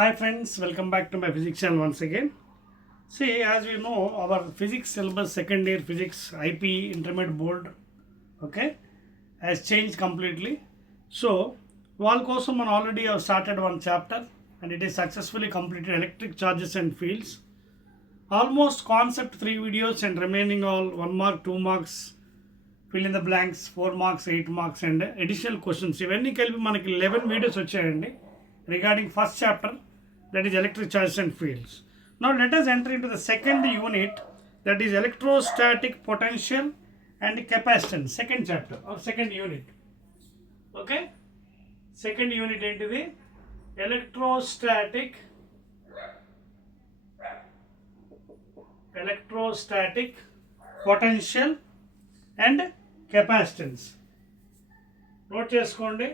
Hi friends, welcome back to my physics channel once again. See, as we know, our physics syllabus, second year physics IPE intermediate board, okay, has changed completely. So, while Kosam already have started one chapter and it is successfully completed electric charges and fields. Almost concept 3 videos and remaining all 1 mark, 2 marks, fill in the blanks, 4 marks, 8 marks and additional questions. ఇవన్నీ కలిపి మనకి 11 videos వచ్చాయండి regarding first chapter, that is electric charges and fields. Now let us enter into the second unit, that is electrostatic potential and capacitance, second chapter or second unit. Okay, second unit into the electrostatic potential and capacitance. Note చేసుకోండి,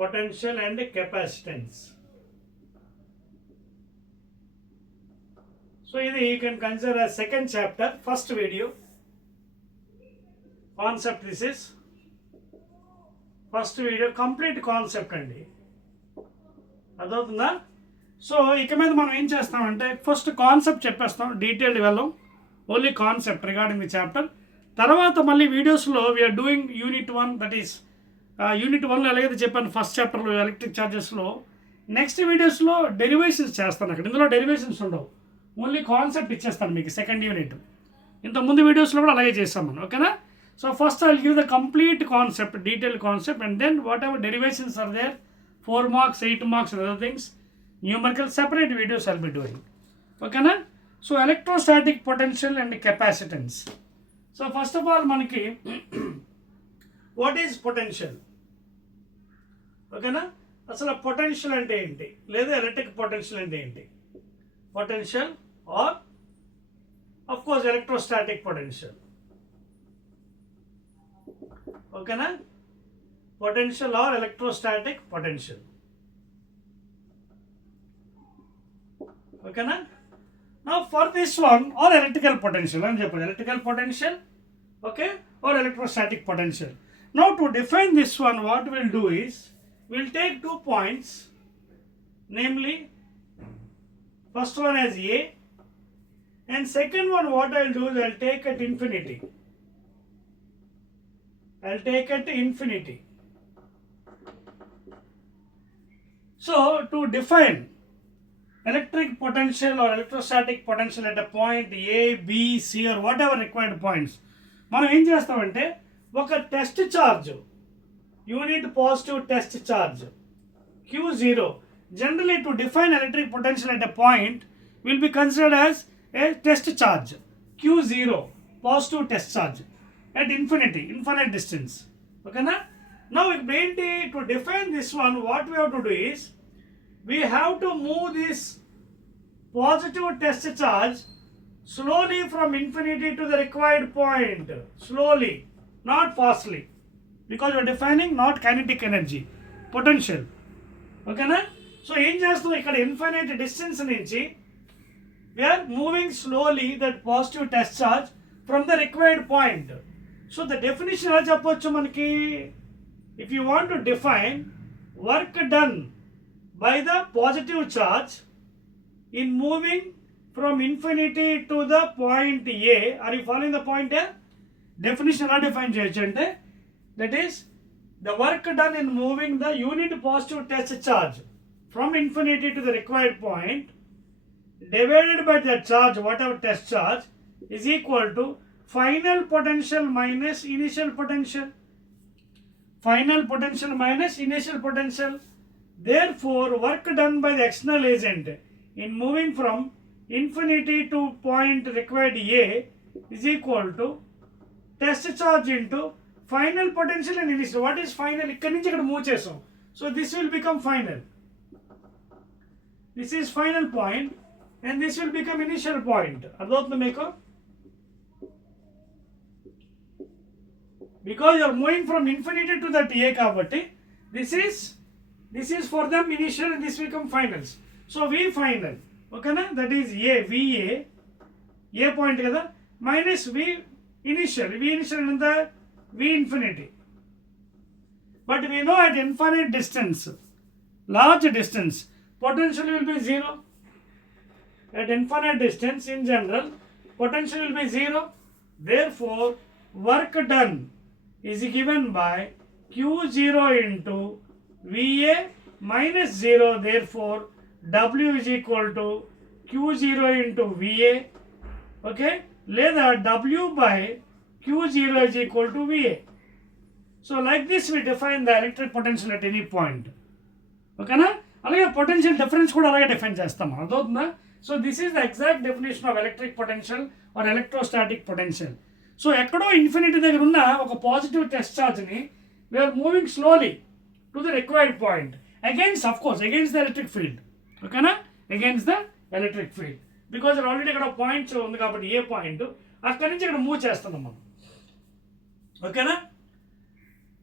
potential and capacitance. So you can consider as second chapter, first video concept. This is first video, complete concept అండి, అర్థమవుతుందా? సో ఇక మీద మనం ఏం చేస్తామంటే first concept చెప్పేస్తాం, detailed వెళ్ళం, only concept regarding the chapter. తర్వాత మళ్ళీ వీడియోస్లో we are doing unit 1, that is unit 1లో ఎలాగైతే చెప్పాను ఫస్ట్ చాప్టర్లో ఎలక్ట్రిక్ ఛార్జెస్లో, నెక్స్ట్ వీడియోస్లో డెరివేషన్స్ చేస్తాను. అక్కడ ఇందులో డెరివేషన్స్ ఉండవు, ఓన్లీ కాన్సెప్ట్ ఇచ్చేస్తాను మీకు సెకండ్ యూనిట్. ఇంతకుముందు వీడియోస్లో కూడా అలాగే చేస్తాం మనం, ఓకేనా? So first I will give the complete concept, detail concept, and then whatever derivations are there, 4 marks, 8 marks and other things, numerical separate videos I'll be doing, ఓకేనా? So electrostatic potential and capacitance. So first of all మనకి what is potential, ఓకేనా? అసలు పొటెన్షియల్ అంటే ఏంటి, లేదా electric potential అంటే ఏంటి? Potential are of course electrostatic potential, ఓకేనా? పొటెన్షియల్ ఆర్ ఎలక్ట్రోస్టాటిక్ పొటెన్షియల్, ఓకేనా? Now for this one, or electrical potential అని చెప్పండి, electrical potential, okay, or electrostatic potential. Now to define this one, what we'll do is we'll take 2 points, namely first one as A and second one what I'll do is I'll take at infinity. So to define electric potential or electrostatic potential at a point A, B, C or whatever required points, మనం ఏం చేస్తామంటే ఒక test charge, unit positive test charge Q0, generally to define electric potential at a point will be considered as a test charge Q0, positive test charge at infinite distance, okay na? Now to define this one, what we have to do is we have to move this positive test charge slowly from infinity to the required point, slowly, not fastly, because we are defining not kinetic energy, potential, okay na? So ఏం చేస్తాం ఇక్కడ infinite distance నుంచి we are moving slowly that positive test charge from the required point. So the definition ఎలా చెప్పొచ్చు మనకి, if you want to define work done by the positive charge in moving from infinity to the point A, are you following the point A? Definition ఎలా డిఫైన్ చేయొచ్చు అంటే, that is the work done in moving the unit positive test charge from infinity to the required point divided by the charge, whatever test charge, is equal to final potential minus initial potential. Therefore work done by the external agent in moving from infinity to point required A is equal to test charge into final potential and initial. What is final? ikkadi nunchi ikkada move chesam, so this will become final, this is final point and this will become initial point. అర్థమవుతుందా మీకు? because you are moving from infinity to that A కాబట్టి this is for them initial and this become finals. So V final, okay na? That is A, VA, A point kada minus V initial in the V infinity. But we know at infinite distance large distance, potential will be 0. At infinite distance in general, potential will be 0. Therefore, work done is given by Q0 into VA minus 0. Therefore, W is equal to Q0 into VA. Okay? లేదా W by Q0 is equal to VA. So, like this we define the electric potential at any point. ఓకేనా? అలాగే potential difference కూడా అలాగే define చేస్తాం. అర్థమవుతుందా? So this is the exact definition of electric potential or electrostatic potential. So ఎక్కడో infinity దగ్గర ఉన్న ఒక పాజిటివ్ టెస్ట్ ఛార్జ్ని we are moving slowly to the required point against of course against the electric field. ఓకేనా? Against the electric field because already ఇక్కడ point ఉంది కాబట్టి ఏ పాయింట్ అక్కడి నుంచి ఇక్కడ మూవ్ చేస్తున్నాం మనం. ఓకేనా?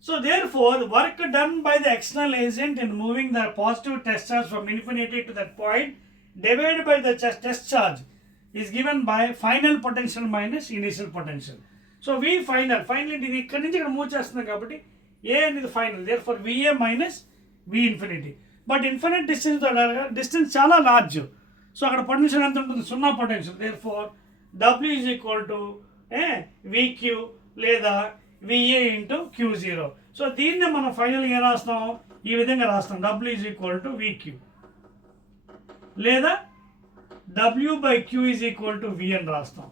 So therefore, work done by the external agent in moving the positive test charge from infinity to that point divided by the test charge is given by final potential minus initial potential. So V final ఇది ఇక్కడ నుంచి ఇక్కడ మూవ్ చేస్తున్నాం కాబట్టి A అనేది final. therefore VA minus V infinity. But infinite distance చాలా large. So అక్కడ పొటెన్షియల్ ఎంత ఉంటుంది? 0 potential. therefore W is equal to VQ లేదా VA into Q0. సో దీన్ని మనం ఫైనల్గా ఏం రాస్తాం? ఈ విధంగా రాస్తాం. W is equal to VQ లేదా W by Q is equal to V అని రాస్తాం.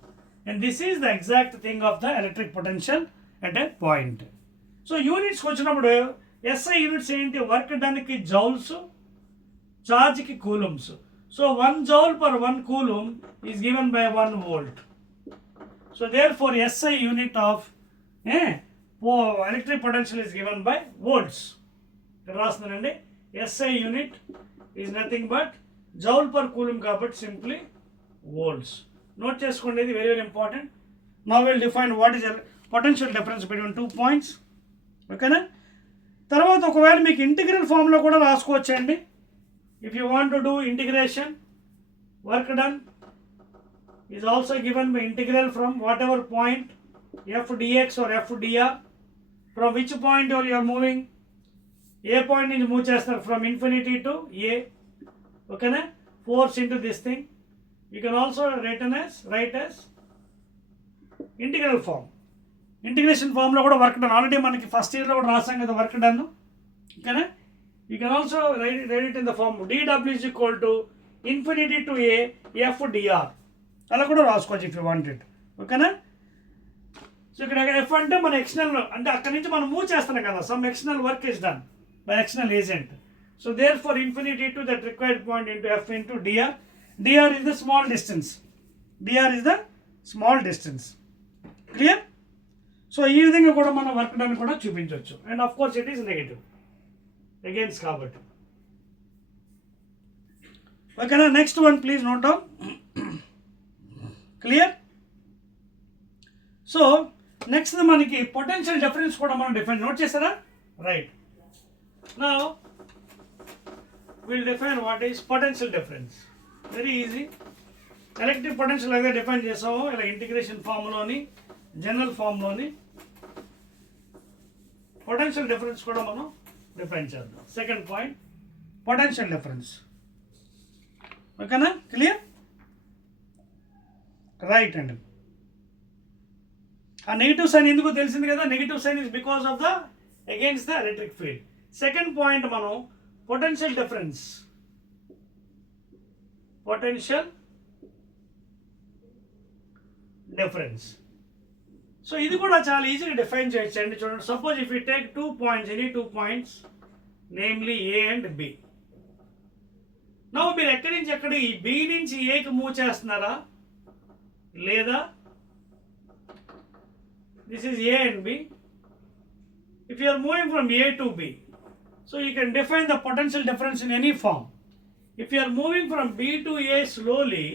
And this is the exact thing of the electric potential at a point. So యూనిట్స్కి వచ్చినప్పుడు SI యూనిట్స్ ఏంటి? వర్క్ డన్కి జౌల్స్, ఛార్జ్కి coulombs. So 1 joule per 1 coulomb is given by 1 volt. So therefore SI unit of electric potential is given by volts. రాస్తున్నానండి. SI unit is nothing but joule per coulomb కాబట్టి simply volts. Note చేసుకోండి, ఇది very very important. Now we'll define what is potential difference between 2 points. ఓకేనా? తర్వాత ఒకవేళ మీకు ఇంటిగ్రల్ ఫామ్లో కూడా రాసుకోవచ్చండి. If you want to do integration, work done is also given by integral from whatever point f dx or f dr. From which point you are moving? A point is move చేస్తారు from infinity to A. Okay na? Force into this thing. You can also write as integral form. Integration form లో కూడా work done already మనకి ఫస్ట్ ఇయర్లో కూడా రాసాం కదా work done. ఓకేనా? You can also write it in the form dw is equal to infinity to A f dr. అలా కూడా రాసుకోవచ్చు if you want it. ఓకేనా? సో ఇక్కడ ఎఫ్ అంటే మన ఎక్స్టర్నల్ అంటే అక్కడి నుంచి మనం మూవ్ చేస్తున్నాం కదా, some external work is done by external agent. So therefore infinity to that required point into F into DR. DR is the small distance. DR is the small distance. Clear? So ఈ విధంగా కూడా మనం work done కూడా చూపించవచ్చు. And of course it is negative against కాబట్టి. ఓకేనా? Next one please note down. Clear? So next మనకి potential difference కూడా మనం డిఫైన్ నోట్ చేస్తారా? Right. Now will define what is potential difference. Very easy. Electric potential అయితే define చేసాము ఇలా integration ఫామ్లోని జనరల్ ఫామ్లోని. పొటెన్షియల్ డిఫరెన్స్ కూడా మనం డిఫైన్ చేద్దాం. Second point potential difference. ఓకేనా? క్లియర్? రైట్ అండి. ఆ నెగిటివ్ సైన్ ఎందుకు తెలిసింది కదా? Negative sign is because of the against the electric field. Second point మనం potential difference. Potential difference. So ఇది కూడా చాలా ఈజీగా డిఫైన్ చేయొచ్చు అండి. చూడండి, suppose if you take 2 points, any 2 points, namely A and B. Now మీరు ఎక్కడి నుంచి ఎక్కడికి బి నుంచి ఏకి మూవ్ చేస్తున్నారా లేదా this is A and B. If you are moving from A to B, so you can define the potential difference in any form. If you are moving from B to A slowly,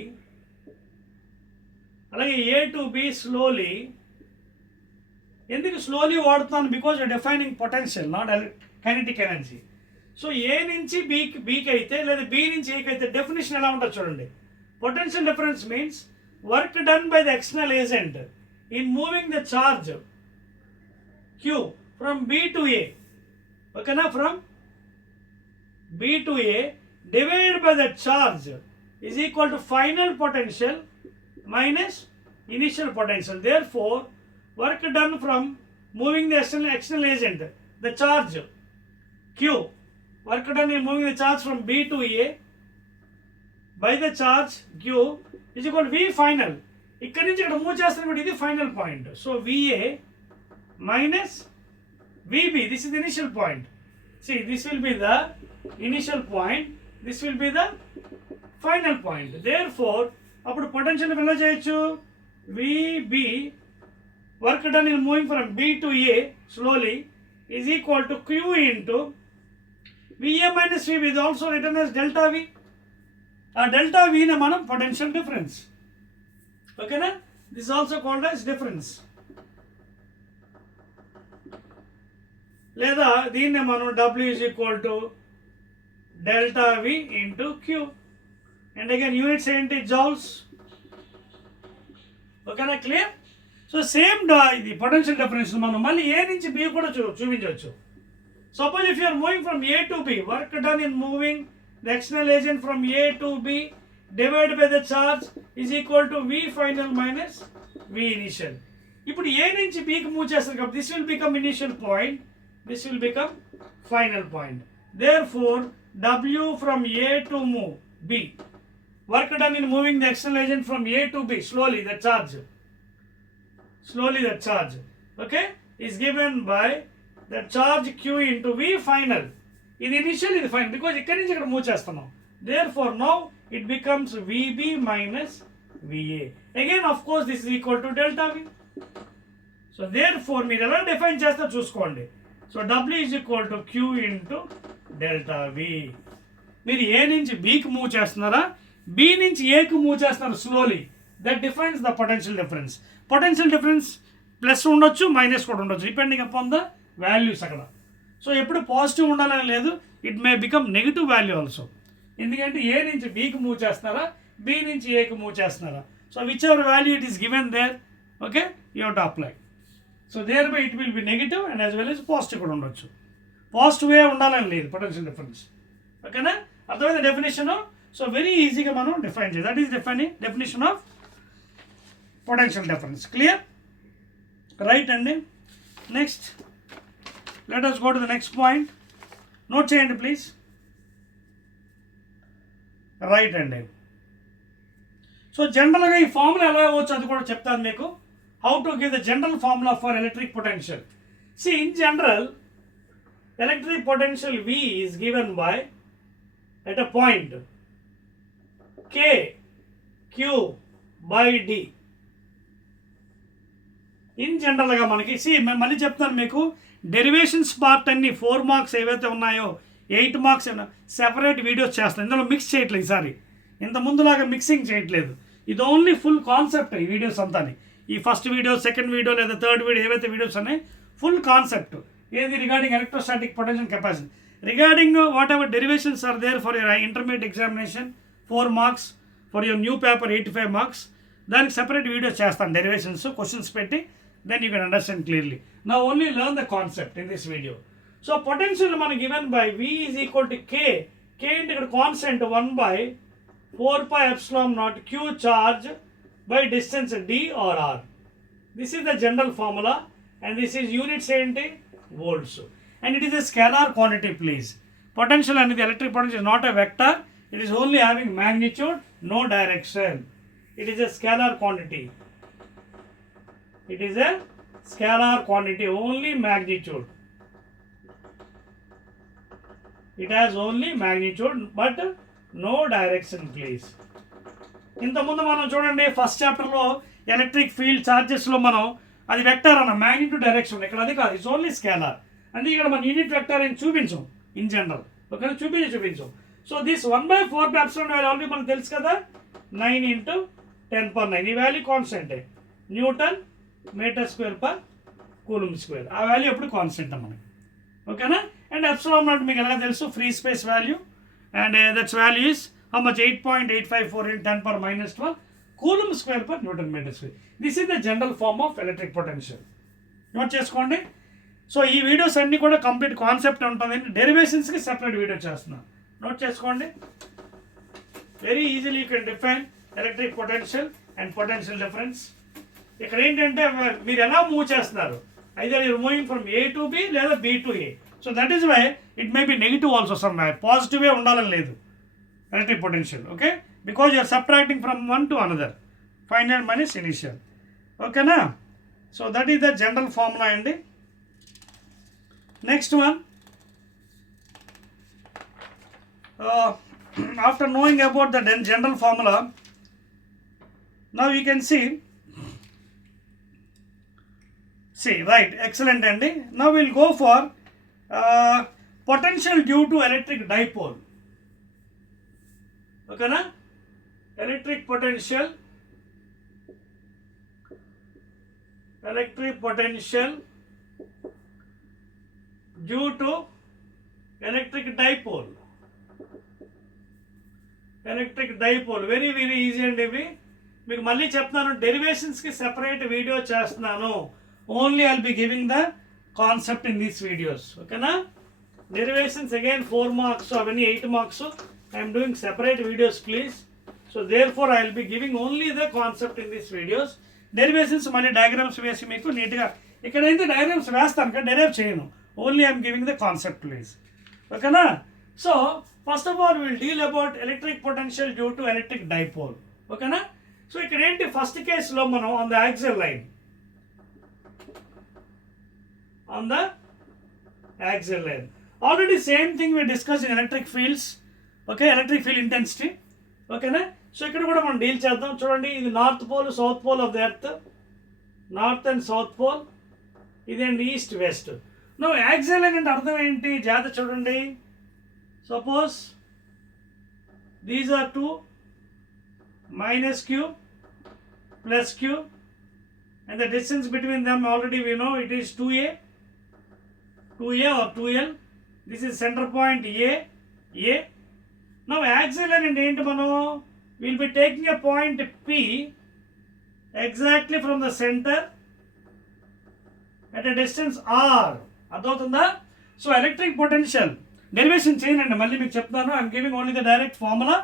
alage A to B slowly, ఎందుకు slowly వాడుతున్నాను? Because you defining potential, not kinetic energy. So A నుంచి బీకి అయితే లేదా బి నుంచి ఏకి అయితే డెఫినేషన్ ఎలా ఉంటుంది చూడండి. Potential difference means work done by the external agent in moving the charge Q from B to A. Okay na? From B to A divided by the charge is equal to final potential minus initial potential. Therefore, work done from moving the external agent, the charge Q, work done in moving the charge from B to A by the charge Q is equal to V final. ఇక్కడ నుంచి ఇక్కడ మూవ్ చేస్తున్నప్పుడు ఇది final point. So VA minus VB, this is the initial point. See, this will be the initial point, this will be the final point. Therefore, అప్పుడు పొటెన్షియల్ ఎలా చేయొచ్చు? VB work done in moving from B to A slowly is equal to Q into VA minus VB is also written as delta V. ఆ డెల్టా వీని మనం potential difference. ఓకేనా? This also called as difference. లేదా దీన్ని మనం W is equal to delta V into Q. And again units ఏంటి? జౌల్స్. ఓకేనా? Clear? So same ఇది పొటెన్షియల్ డిఫరెన్స్ మనం మళ్ళీ A నుంచి B కూడా చూపించవచ్చు. Suppose if you are moving from A to B, work done in moving the external agent from A to B divided by the charge is equal to V final minus V initial. ఇప్పుడు A నుంచి B కి మూవ్ చేస్తారు కాబట్టి this will become initial point, this will become final point. Therefore, W from A to move B, work done in moving the external agent from A to B, slowly the charge, okay, is given by the charge Q into V final. ఇది ఇనిషియల్, ఇది final, because ఇక్కడి నుంచి ఇక్కడ మూవ్ చేస్తున్నాం. Therefore, now it becomes VB minus VA. Again, of course, this is equal to delta V. So, therefore, మీరు ఎలా డిఫైన్ చేస్తారో చూసుకోండి. So W is equal to Q into delta V. మీరు A నుంచి Bకి మూవ్ చేస్తున్నారా, B నుంచి Aకి మూవ్ చేస్తున్నారు slowly, that defines the potential difference. Potential difference plus ఉండొచ్చు, మైనస్ కూడా ఉండొచ్చు, డిపెండింగ్ అపాన్ ద వాల్యూస్ అక్కడ. సో ఎప్పుడు పాజిటివ్ ఉండాలని లేదు, it may become negative value also. ఎందుకంటే A నుంచి Bకి మూవ్ చేస్తున్నారా, B నుంచి Aకి మూవ్ చేస్తున్నారా. So whichever value it is given there, okay, you have to apply. So thereby it will be negative and as well as positive కూడా ఉండొచ్చు. పాజిటివ్ ఏ ఉండాలని లేదు పొటెన్షియల్ డిఫరెన్స్. ఓకేనా? అర్థమైంది డెఫినేషన్? సో వెరీ ఈజీగా మనం define చేయాలి. That is definition of potential difference. Clear? Right అండి. Next let us go to the next point. Note చేయండి ప్లీజ్. రైట్ అండి. సో జనరల్గా ఈ ఫార్ములా ఎలా అవ్వచ్చు అది కూడా చెప్తాను మీకు. How to give the general formula for electric potential. See in general electric potential V is given by at a point K Q by D. In జనరల్గా మనకి మళ్ళీ చెప్తాను మీకు, డెరివేషన్స్ పార్ట్ అన్ని 4 మార్క్స్ ఏవైతే ఉన్నాయో 8 మార్క్స్ ఏమన్నా సెపరేట్ వీడియోస్ చేస్తాను. ఇందులో మిక్స్ చేయట్లేదు ఈసారి, ఇంత ముందులాగా మిక్సింగ్ చేయట్లేదు. ఇది ఓన్లీ ఫుల్ కాన్సెప్ట్ ఈ వీడియోస్ అంతా. ఈ ఫస్ట్ వీడియో, సెకండ్ వీడియో లేదా థర్డ్ వీడియో ఏవైతే వీడియోస్ ఉన్నాయి ఫుల్ కాన్సెప్ట్ ఏది regarding electrostatic potential capacity, regarding whatever derivations are there for your intermediate examination 4 marks, for your new paper 85 marks. దానికి separate videos చేస్తాను, derivations questions పెట్టి. Then you can understand clearly. Now only learn the concept in this video. So potential man given by V is equal to K. K into constant 1 by 4 pi epsilon naught Q charge by distance D or R. This is the general formula and this is units enti volts. And it is a scalar quantity please. Potential and the electric potential is not a vector. It is only having magnitude, no direction. It is a scalar quantity. It is a scalar quantity, only magnitude. It has only magnitude but no direction please. ఇంతకుముందు మనం చూడండి ఫస్ట్ చాప్టర్లో electric field చార్జెస్లో మనం అది వెక్టర్ అన్న magnitude direction, ఇక్కడ అది కాదు, ఇట్స్ ఓన్లీ స్కేలార్. అందుకే ఇక్కడ మనం యూనిట్ వెక్టర్ అని చూపించాం ఇన్ జనరల్, ఓకే, చూపించాం. So this 1/4 epsilon value already మనకు తెలుసు కదా, 9 × 10⁻⁹. ఈ వాల్యూ కాన్స్టెంటే, newton metre square per coulomb square. ఆ వాల్యూ ఎప్పుడు కాన్స్టెంట్ మనకి, ఓకేనా. అండ్ ఎప్సిలాన్ నాట్ మీకు ఎలా తెలుసు, free space value, and that's value is how much 8.854 × 10⁻12 coulomb square per newton metre square. This is the general form of electric potential. Note చేసుకోండి. సో ఈ videos అన్నీ కూడా కంప్లీట్ కాన్సెప్ట్ ఉంటుంది. డెరివేషన్స్కి సెపరేట్ వీడియో చేస్తున్నాను. నోట్ చేసుకోండి. Very easily you can define electric potential and potential difference. ఇక్కడ ఏంటంటే మీరు ఎలా మూవ్ చేస్తున్నారు, either you're moving from A to B లేదా B to A. So that is why it may be negative also some why, పాజిటివే ఉండాలని లేదు electric potential. Okay, because you're subtracting from one to another, final minus initial. ఓకేనా? So that is the general formula అండి. Next one, after knowing about the general formula, now you can see right, excellent Andy. Now we'll go for potential due to electric dipole. Okay na? Electric potential due to electric dipole. Electric dipole very very easy అండి. ఇవి మీకు మళ్ళీ చెప్తున్నాను, డెరివేషన్స్కి separate video చేస్తున్నాను. Only I'll be giving the concept in these videos. ఓకేనా? Derivations again 4 marks, అవన్నీ 8 marks. I'm doing separate videos please. So therefore I will be giving only the concept in these videos. Derivations మళ్ళీ diagrams వేసి మీకు నీట్గా, ఇక్కడైతే diagrams వేస్తాను కానీ derive చేయను, only I'm giving the concept please. ఓకేనా? So first of all we will deal about electric potential due to electric dipole. Okay na? So ikkada enti first case lo manam on the axial line, already same thing we discussed in electric fields. Okay, electric field intensity. Okay na? So ikkada kuda manam deal cheddam. Chudandi, idi north pole south pole of the earth, north and south pole, idi and east west. Now axial line ante ardham enti jada chudandi. Suppose these are two, minus q plus q, and the distance between them already we know it is 2a or 2l. This is center point A. Now axial line and enti mano we will be taking a point P exactly from the center at a distance r. అర్థమవుతుందా? So electric potential derivation చేయండి, మళ్ళీ మీకు చెప్తాను. I'm giving only the direct formula.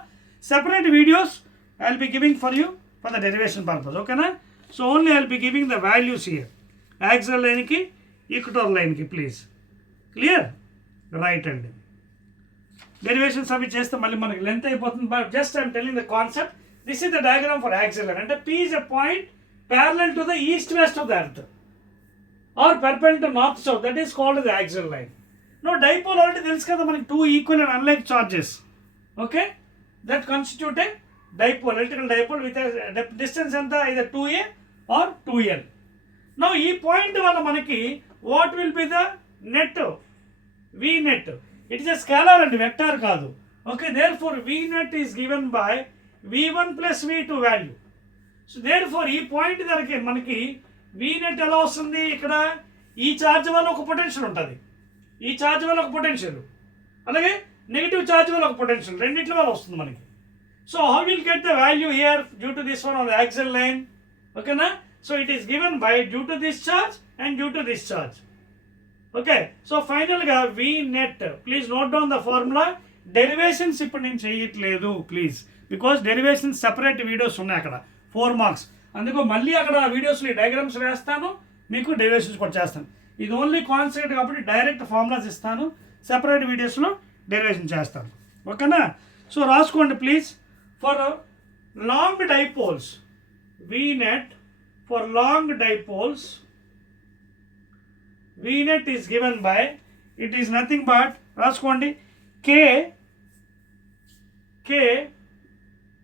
Separate videos I will be giving for you for the derivation purpose. ఓకేనా? So only I will be giving the values here, axial లైన్కి equatorial లైన్కి. Please clear? Right అండి. Derivations అవి చేస్తే మళ్ళీ మనకి length అయిపోతుంది. But just I'm telling the concept. This is the diagram for axial line. అంటే P is a point parallel to the east west of the earth or perpendicular to north south. That is called the axial line. No, dipole already తెలుసు కదా మనకి, 2 equal and unlike charges. Okay, that constitute a dipole, electrical dipole with a distance ఎంత, either 2a or 2l. Now ఈ పాయింట్ వల్ల మనకి what will be the net, v net. It is a scalar and vector కాదు. Okay, therefore v net is given by v1 plus v2 value. So therefore ఈ పాయింట్ దగ్గరికి మనకి v net ఎలా వస్తుంది, ఇక్కడ ఈ ఛార్జ్ వల్ల ఒక పొటెన్షియల్ ఉంటుంది, ఈ ఛార్జ్ వల్ల ఒక పొటెన్షియల్, అలాగే నెగిటివ్ ఛార్జ్ వల్ల ఒక పొటెన్షియల్, రెండింటి వల్ల వస్తుంది మనకి. So how will get the value here due to this one on the axial line? ఓకేనా? So it is given by due to this charge and due to this charge. Okay, so ఫైనల్గా we net. Please note down the formula. Derivations ఇప్పుడు నేను చేయట్లేదు please, because derivations separate videos ఉన్నాయి అక్కడ 4 మార్క్స్. అందుకో మళ్ళీ అక్కడ వీడియోస్లో డయాగ్రామ్స్ వేస్తాను, మీకు డెరివేషన్స్ కూడా చేస్తాను. ఇది ఓన్లీ కాన్సెప్ట్ కాబట్టి డైరెక్ట్ ఫార్ములాస్ ఇస్తాను, సెపరేట్ వీడియోస్లో డెరివేషన్ చేస్తాను. ఓకేనా? సో రాసుకోండి please. For long dipoles V net, for long dipoles V net is given by, it is nothing but, రాసుకోండి, k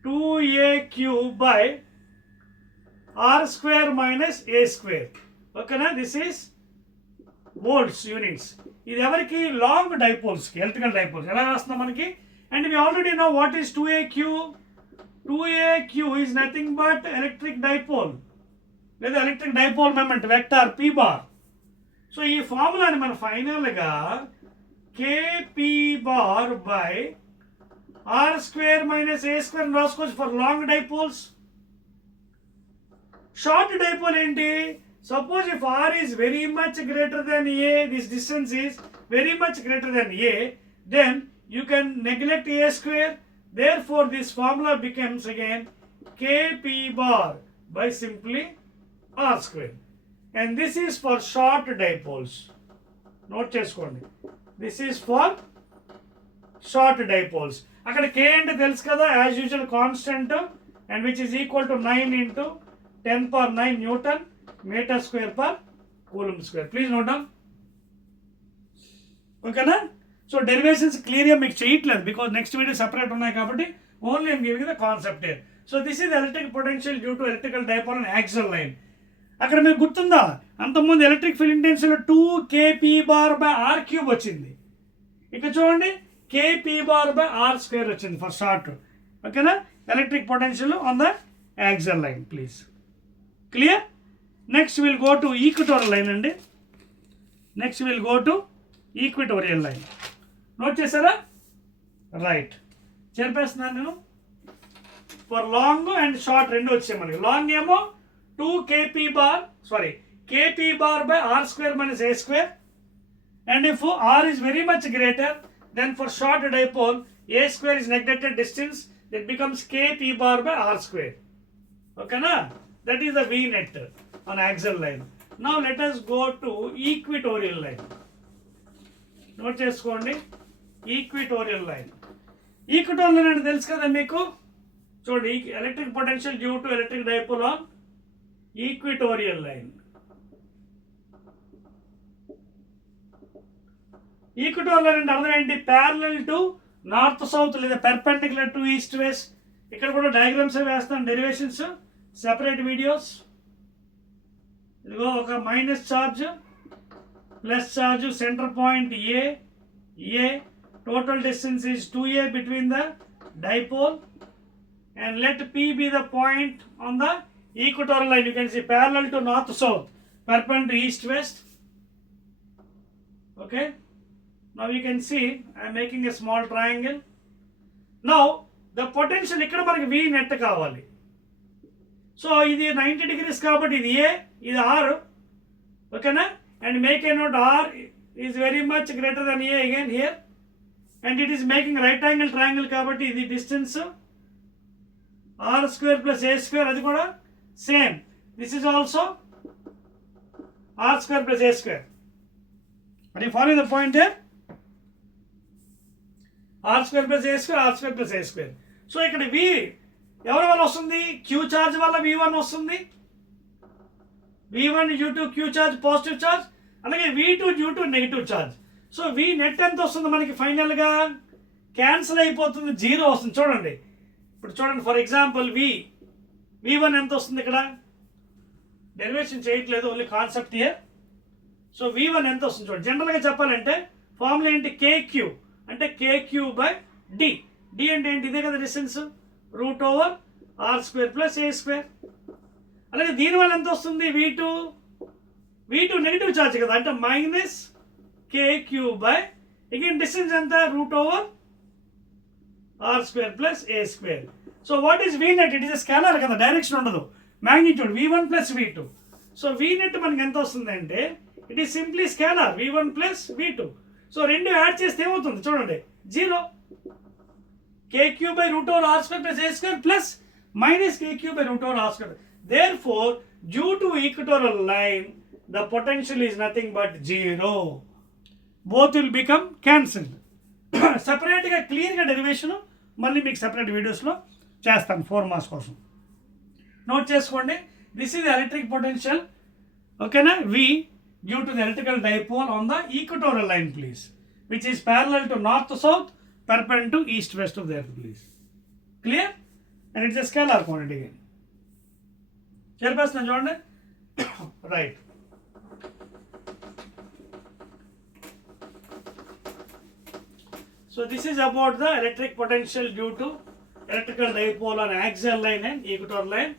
2aq by r square minus a square. ఓకేనా? This is volts units. ఇది ఎవరికి? Long డైపోల్స్కి, electrical dipoles. ఎలా రాస్తున్నాం మనకి? And we already know what is 2aq. 2aq is nothing but electric dipole లేదా electric dipole moment vector p bar. సో ఈ ఫార్ములాని మనం ఫైనల్గా kp bar by r square minus a square రాసుకోవచ్చు for long dipoles. Short dipole ఏంటి? Suppose if r is very much greater than a, this distance is very much greater than a, then you can neglect a square. Therefore this formula becomes again kp bar by simply r square. And this is for short dipoles. Note చేసుకోండి, this is for short dipoles. అక్కడ k అంటే తెలుసు కదా, as usual constant, and which is equal to 9 into 10 power 9 newton metre square per coulomb square. Please note down. ఓకేనా? So derivations క్లియర్గా మీకు చేయట్లేదు because next video separate ఉన్నాయి కాబట్టి only I'm giving the concept here. So this is electric potential due to electrical dipole and axial line. అక్కడ మీకు గుర్తుందా, అంతకుముందు ఎలక్ట్రిక్ ఫీల్డ్ ఇంటెన్సిటీలో 2kp bar by r cube వచ్చింది. ఇక్కడ చూడండి kp bar by r square వచ్చింది ఫర్ షార్ట్. ఓకేనా? Electric potential on the axial line. Please clear. Next will go to equatorial line అండి. Next will go to equatorial line. Note చేశారా? Right, చెప్పేస్తున్నాను నేను. For long and short రెండు వచ్చాయి మనకి. లాంగ్ ఏమో 2kp bar, sorry, kp bar by r square minus a square. And if r is very much greater, then for short dipole, a square is neglected distance, that becomes kp bar by r square. Okay na? That is the v net on axial line. Now let us go to equatorial line. Note చేసుకోండి, equatorial line. Equatorial line అంటే తెలుసు కదా మీకు. చూడండి, electric potential due to electric dipole on equatorial line. Equatorial line అంటే అర్థం ఏంటి? Parallel to north south లేదా పెర్పెండిక్యులర్ టు ఈస్ట్ వెస్ట్. ఇక్కడ కూడా డయాగ్రామ్స్ వేస్తాను, డెరివేషన్స్ సెపరేట్ వీడియోస్. ఇదిగో ఒక minus charge, plus charge, centre point A, total distance is 2a between the dipole, and let p be the point on the equatorial line. You can see parallel to north south, perpendicular to east west. Okay, now you can see I am making a small triangle. Now the potential ikkada manaku v net kavali. So idi 90 degrees kabatti idi a, idi r. Okay na? And make a note, r is very much greater than a again here, and it is making right angle triangle kabatti the distance r square plus a square adi kuda same. This is also r square plus a square. Are you following the point here? r square plus a square, r square plus a square. So ikkada v ఎవరి వల్ల వస్తుంది? q charge వల్ల v1 వస్తుంది. v1 due to q charge positive charge, అలాగే v2 due to negative charge. So v net ఎంత వస్తుంది మనకి? ఫైనల్గా క్యాన్సిల్ అయిపోతుంది, 0 వస్తుంది. చూడండి, ఇప్పుడు చూడండి, ఫర్ ఎగ్జాంపుల్ v1 ఎంత వస్తుంది? ఇక్కడ డెరివేషన్ చేయట్లేదు, only concept here. So v1 ఎంత వస్తుంది చూడండి. జనరల్గా చెప్పాలంటే ఫార్ములా ఏంటి? kq అంటే kq బై d. d అంటే ఏంటి? ఇదే కదా distance, root over r square plus a square. అలాగే దీనివల్ల ఎంత వస్తుంది? v2 నెగిటివ్ చార్జ్ కదా, అంటే minus kq by again distance ఎంత? Root over r square plus a square. So what is v net? It is scalar కదా, direction ఉండదు, magnitude v1 plus v2. So v net మనకి ఎంత వస్తుంది అంటే it is simply scalar v1 plus v2. So రెండు add చేస్తే ఏమవుతుంది చూడండి? 0. kq by root over r square plus a square plus minus kq by root over r square. Therefore, due to equatorial line, the potential is nothing but 0. Both will become cancelled. సెపరేట్గా క్లియర్గా డెరివేషన్ మళ్ళీ మీకు సెపరేట్ వీడియోస్లో చేస్తాను 4 మార్క్స్ కోసం. నోట్ చేసుకోండి, this is electric potential. ఓకేనా? V due to the electrical dipole on the equatorial line please, which is parallel to north south, perpendicular to east west of the earth please. Clear? And it's a scalar quantity again. చెప్పేస్తున్నాను చూడండి. Right, so this is about the electric potential due to electrical dipole on axial line and equatorial line.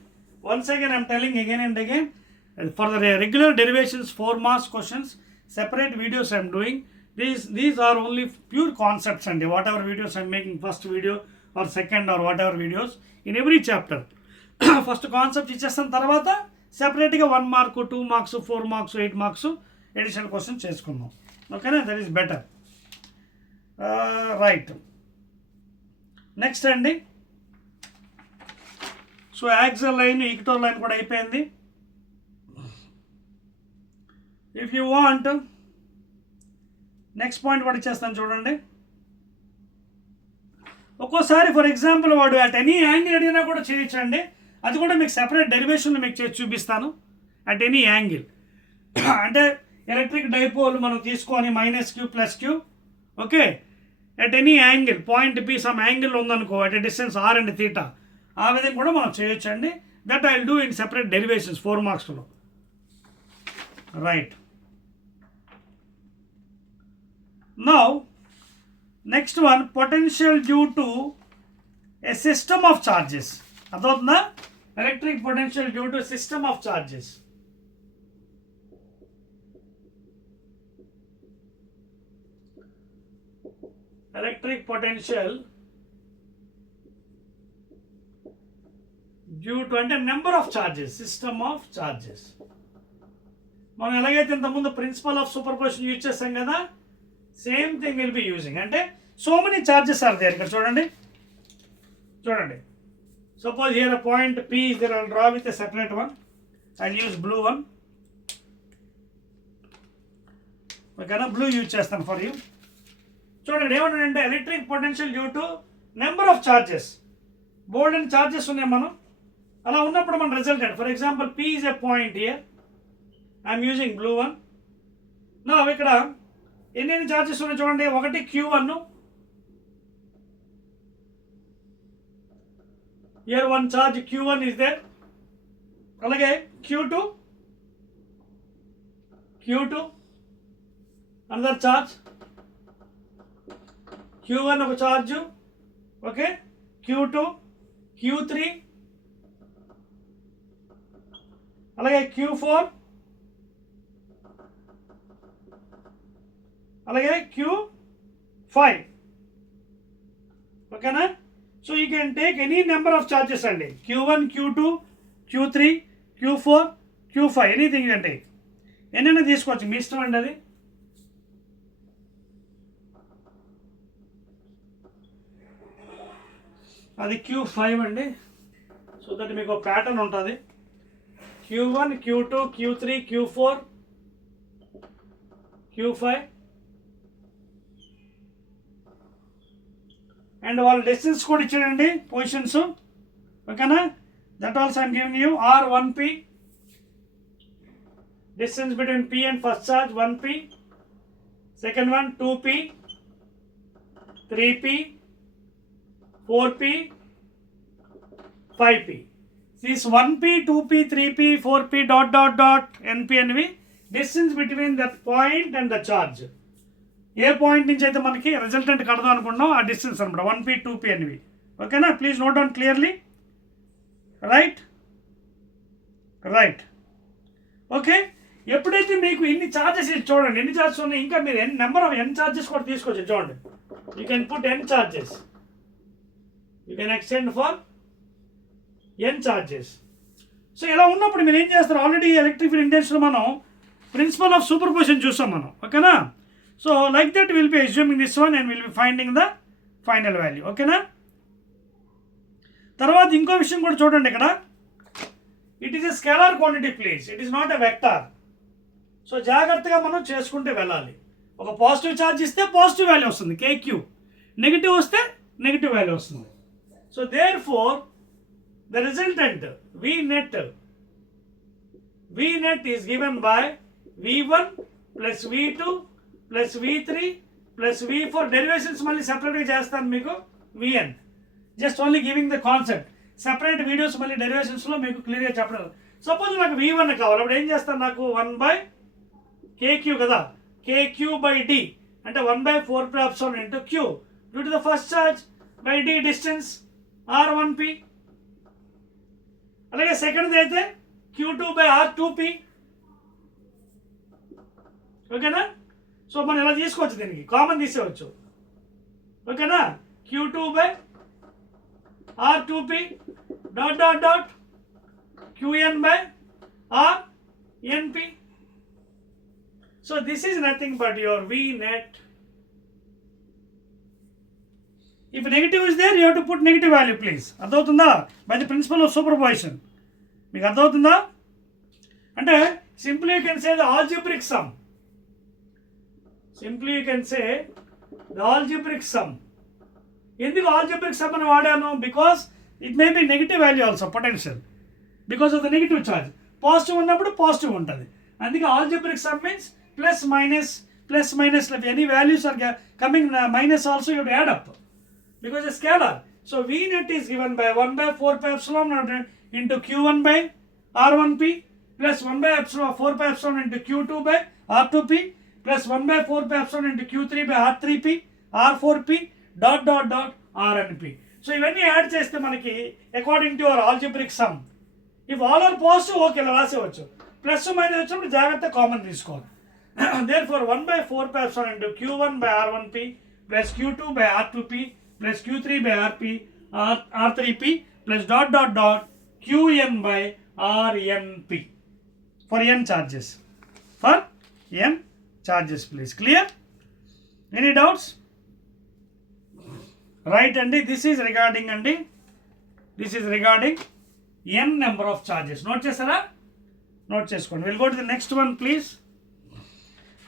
Once again I am telling again and again, for the regular derivations 4 marks questions, separate videos I am doing. These are only pure concepts, and whatever videos I am making, first video or second or whatever videos in every chapter. First concept ఇచ్చేస్తాను, తర్వాత సెపరేట్గా 1 mark, 2 మార్క్స్, 4 marks, 8 marks additional question చేసుకుందాం. ఓకేనా? That is better. Right. Next అండి, so axle line ఈక్వటోర్ లైన్ కూడా అయిపోయింది. If you want next point కూడా ఇచ్చేస్తాను చూడండి. ఒక్కోసారి ఫర్ ఎగ్జాంపుల్ వాడు అట్ ఎనీ యాంగిల్ అడిగినా కూడా చేయొచ్చండి. అది కూడా మీకు సెపరేట్ డెరివేషన్లో మీకు చేసి చూపిస్తాను. అట్ ఎనీ యాంగిల్ అంటే ఎలక్ట్రిక్ డైపోల్ మనం తీసుకొని -q + q, okay, at any angle point P some angle ఉందనుకో at a distance r and θ, ఆ విధంగా కూడా మనం చేయొచ్చండి. That I will do in separate derivations 4 మార్క్స్లో. Right. Now next one, potential due to a system of charges. అర్థమవుతుందా? Electric potential due to system of charges. Electric potential due to అంటే number of charges, system of charges. మనం ఎలాగైతే ఇంతకుముందు principle of superposition use చేస్తాం కదా, same thing will be using. అంటే so many charges are there. ఇక్కడ చూడండి, చూడండి. Suppose here a point P is there. I'll draw with a separate one. I'll use blue one. ఓకేనా, blue use చేస్తాను for you. చూడండి ఏమంటాడంటే electric potential due to number of charges. Bold and charges ఉన్నాయి మనం. అలా ఉన్నప్పుడు మన resultant for example P is a point here. I'm using blue one. నా ఇక్కడ ఎన్ని చార్జెస్ ఉన్నాయి చూడండి. ఒకటి Q1, here one charge Q1 is there. అలాగే Q2, another charge Q1 ఒక చార్జ్, ఓకే, Q2, Q3, అలాగే Q4, అలాగే Q5, ఓకేనా. So you can take any number of charges అండి. Q1, Q2, Q3, Q4, Q5, anything అంటే ఎన్నైనా తీసుకోవచ్చు, మీ ఇష్టం అండి అది. అది Q5 అండి. సో దట్ మీకు ఒక ప్యాటర్న్ ఉంటుంది. Q1, Q2, Q3, Q4, Q5 and వాళ్ళ డిస్టెన్స్ కూడా ఇచ్చాడండి, పొజిషన్స్, ఓకేనా. That also I'm giving you. R1P, distance between P and first charge 1P, second one 2P, 3P, 4P, 5P. This 1P, 2P, 3P, 4P dot dot dot NP అనేవి distance between that point and the charge. ఏ పాయింట్ నుంచి అయితే మనకి రిజల్టెంట్ కడదాం అనుకుంటున్నాం ఆ డిస్టెన్స్ అనమాట 1P, 2P అనేవి. ఓకేనా, please note down clearly. Right, right, okay. ఎప్పుడైతే మీకు ఇన్ని ఛార్జెస్ చూడండి, ఎన్ని ఛార్జెస్ ఉన్నాయి, ఇంకా మీరు నెంబర్ ఆఫ్ n ఛార్జెస్ కూడా తీసుకోవచ్చు. చూడండి, you can put n charges, you can extend for n charges. So ఇలా ఉన్నప్పుడు మీరు ఏం చేస్తారు, ఆల్రెడీ ఎలక్ట్రిక్ ఫీల్డ్ ఇంటెన్షన్లో మనం ప్రిన్సిపల్ ఆఫ్ సూపర్పోజిషన్ చూసాం మనం, ఓకేనా. So like that will be assuming this one and will be finding the final value, ఓకేనా. తర్వాత ఇంకో విషయం కూడా చూడండి, ఇక్కడ it is a scalar quantity please, it is not a vector. So జాగ్రత్తగా మనం చేసుకుంటే వెళ్ళాలి. ఒక పాజిటివ్ ఛార్జ్ ఇస్తే పాజిటివ్ వాల్యూ వస్తుంది KQ, నెగిటివ్ వస్తే నెగిటివ్ వాల్యూ వస్తుంది. So therefore the resultant V net is given by V1 plus V2 plus V3 plus V4. Derivations మళ్ళీ సెపరేట్గా చేస్తాను మీకు. Vn just only giving the concept. Separate videos మళ్ళీ డెరివేషన్స్లో మీకు క్లియర్గా చెప్పడం. సపోజ్ నాకు V1 కావాలి, అప్పుడు ఏం చేస్తాను, నాకు 1/KQ కదా, KQ/D అంటే 1/4π into Q due to the first charge by D distance R1P. అలాగే సెకండ్ అయితే Q2/R2P, ఓకేనా. సో మనం ఇలా తీసుకోవచ్చు, దీనికి కామన్ తీసేవచ్చు, ఓకేనా. Q2/R2P dot dot dot QN/RNP. So this is nothing but your V net If negative is there, you have to put negative value, please. అర్థమవుతుందా? By the principle of superposition. మీకు అర్థమవుతుందా? అంటే simply you can say the algebraic sum. Simply you can say the algebraic sum. ఎందుకు algebraic sum అని వాడాను? Because it may be negative value also, potential. Because of the negative charge. Positive ఉన్నప్పుడు పాజిటివ్ ఉంటుంది. అందుకే algebraic sum means plus minus if any values are coming minus also you have to add up. Because a scalar. So V net is given by 1 by 4 pi epsilon into Q1 by R1p plus 1 by epsilon 4 pi epsilon into Q2 by R2p plus 1 by 4 pi epsilon into Q3 by R3p R4p dot Rnp. So ఇవన్నీ యాడ్ చేస్తే మనకి according to our algebraic sum, if all are positive okay ఇలా రాసేవచ్చు. Plus minus వచ్చినప్పుడు జాగ్రత్త కామన్ తీసుకోవాలి. Therefore 1 by 4 pi epsilon into Q1 by R1p plus Q2 by R2p plus Q3 by R3p plus dot Qn by Rnp for n charges. For n charges, please. Clear? Any doubts? Right, and this is regarding n number of charges. Note chesara? Note cheskondi. We'll go to the next one, please.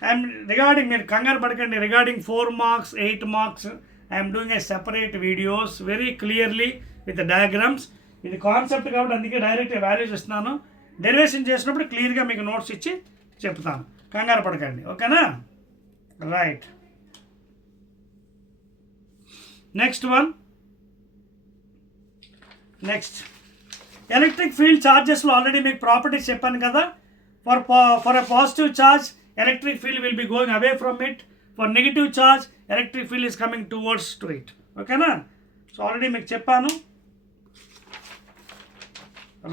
And regarding meer kangar padakandi, regarding 4 marks, 8 marks, I am doing a separate videos very clearly with the diagrams. ఇది కాన్సెప్ట్ కాబట్టి అందుకే direct values ఇస్తున్నాను. డెరివేషన్ చేసినప్పుడు క్లియర్గా మీకు నోట్స్ ఇచ్చి చెప్తాను, కంగారు పడకండి. ఓకేనా? Right. Next one. Next electric field ఛార్జెస్లో ఆల్రెడీ మీకు ప్రాపర్టీస్ చెప్పాను కదా. For a positive charge electric field will be going away from it. For negative charge electric field is coming towards to it. ఓకేనా? సో ఆల్రెడీ మీకు చెప్పాను.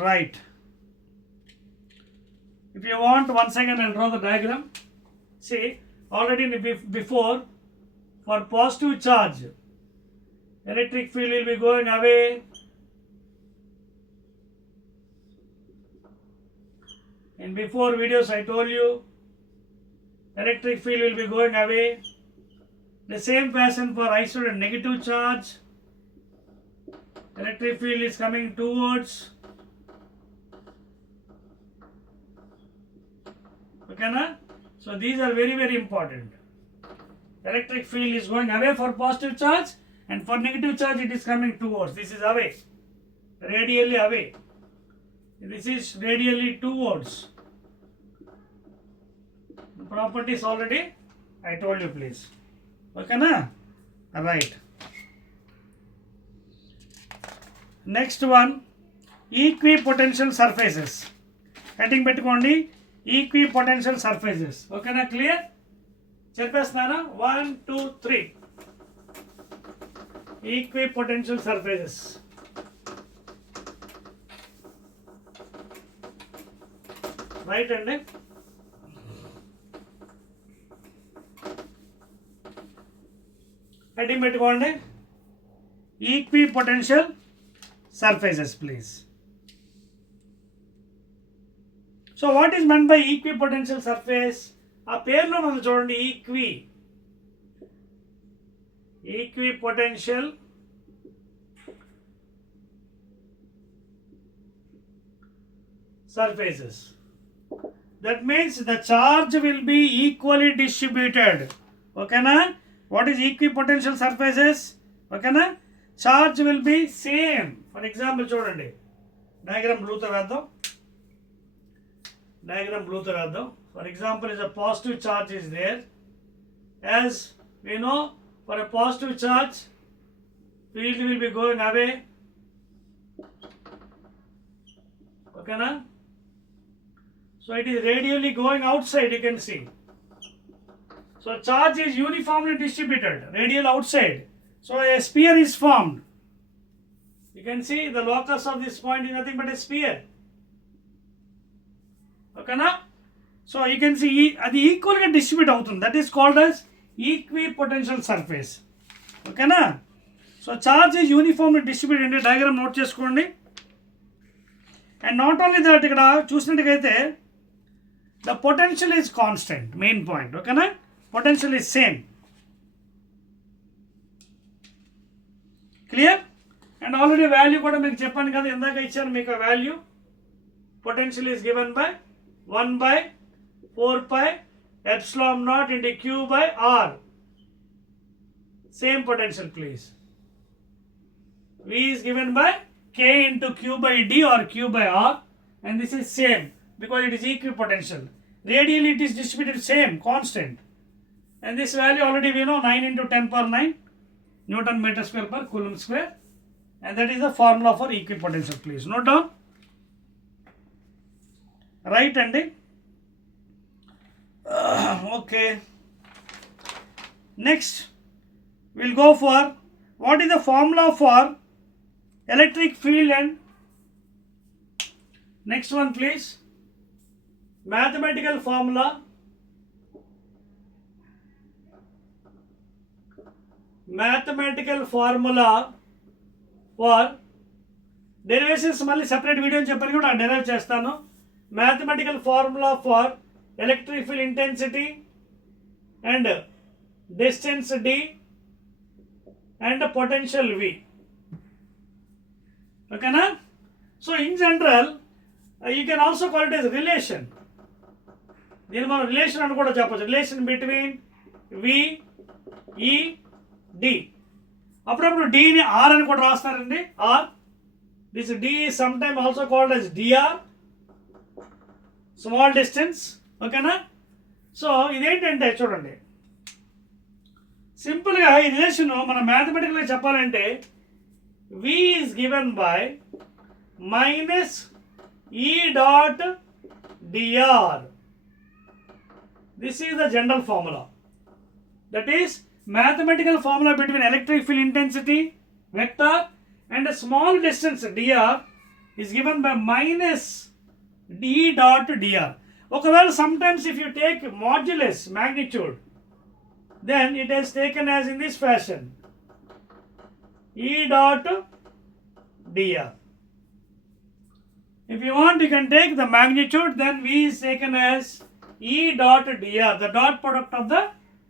Right. If you want, once again I'll draw the diagram. See, already before, for positive charge electric field will be going away. In before videos I told you electric field will be going away. The same fashion for isolated negative charge, electric field is coming towards. Okay na? So these are very very important. Electric field is going away for positive charge, and for negative charge it is coming towards. This is away, radially away. This is radially towards. The properties already I told you, please. Okay na? Right. Next one, equipotential surfaces. Heading పెట్టుకోండి, equipotential surfaces. Okay na? Clear? చెప్పేస్తున్నానా? 1 2 3 equipotential surfaces. Right అండి. హెడ్డింగ్ పెట్టుకోండి, equipotential surfaces, please. So what is meant by equipotential surface? ఆ పేర్లో మనం చూడండి, equipotential surfaces. That means the charge will be equally distributed. Okay na? What is equipotential surfaces? Okay na? Charge will be same. For example చూడండి, diagram blue తో వేద్దాం. For example, is a positive charge is there. As we know, for a positive charge, field will be going away. Okay na? So it is radially going outside, you can see. So charge is uniformly distributed, radial outside. So a sphere is formed. You can see the locus of this point is nothing but a sphere. Okay na? So you can see అది ఈక్వల్గా distribute అవుతుంది. That is called as equipotential surface. ఓకేనా? So charge is uniformly distribute అంటే diagram note చేసుకోండి. And not only that, ఇక్కడ చూసినట్టుగైతే the potential is constant, main point. ఓకేనా? Potential is same. Clear? And already value కూడా మీకు చెప్పాను కదా, ఇందాక ఇచ్చాను మీకు value. Potential is given by 1/4 pi epsilon naught into Q by R. Same potential please. V is given by K into Q by D or Q by R, and this is same because it is equipotential. Radially it is distributed same, constant. And this value already we know, 9 into 10 power 9 Newton meter square per Coulomb square. And that is the formula for equipotential please. Note down. Right ending. Okay. Next we'll go for what is the formula for electric field, and next one please, mathematical formula for derivations. మళ్ళీ separate video చెప్పని కూడా డెరైవ్ చేస్తాను. Mathematical formula for electric field intensity and distance d and potential V. Okay na? So in general you can also call it as relation. దీని మనం రిలేషన్ అని కూడా చెప్పచ్చు. Relation between V, E, D. అప్పుడప్పుడు D ని R అని కూడా రాస్తారండి. R. This D is sometimes also called as dr, small distance. ఓకేనా? సో ఇదేంటంటే చూడండి, సింపుల్గా ఈ రిలేషన్ మనం మ్యాథమెటికల్గా చెప్పాలంటే V is given by minus E dot dr. This is the general formula. That is mathematical formula between electric field intensity vector and a small distance dr is given by minus E dot dr. ఒకవేళ sometimes if you take modulus magnitude, then it is taken as in this fashion, E dot dr. If you want, you can take the magnitude, then V is taken as E dot dr, the dot product of the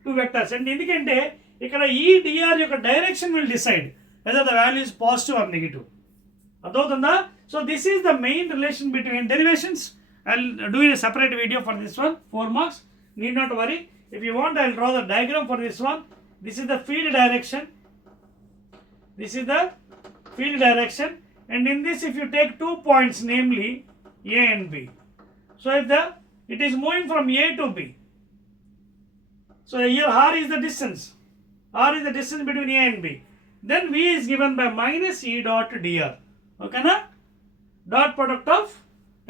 two vectors. And ఎందుకంటే ఇక్కడ E dr యొక్క direction will decide whether the value is positive or negative. అర్థమవుతుందా? So this is the main relation between derivations. I'll do a separate video for this one, 4 marks. Need not worry. If you want, I'll draw the diagram for this one. This is the field direction. This is the field direction. And in this, if you take 2 points, namely A and B. So if it is moving from A to B. So here R is the distance. R is the distance between A and B. Then V is given by minus E dot dr. Okay na? Dot product of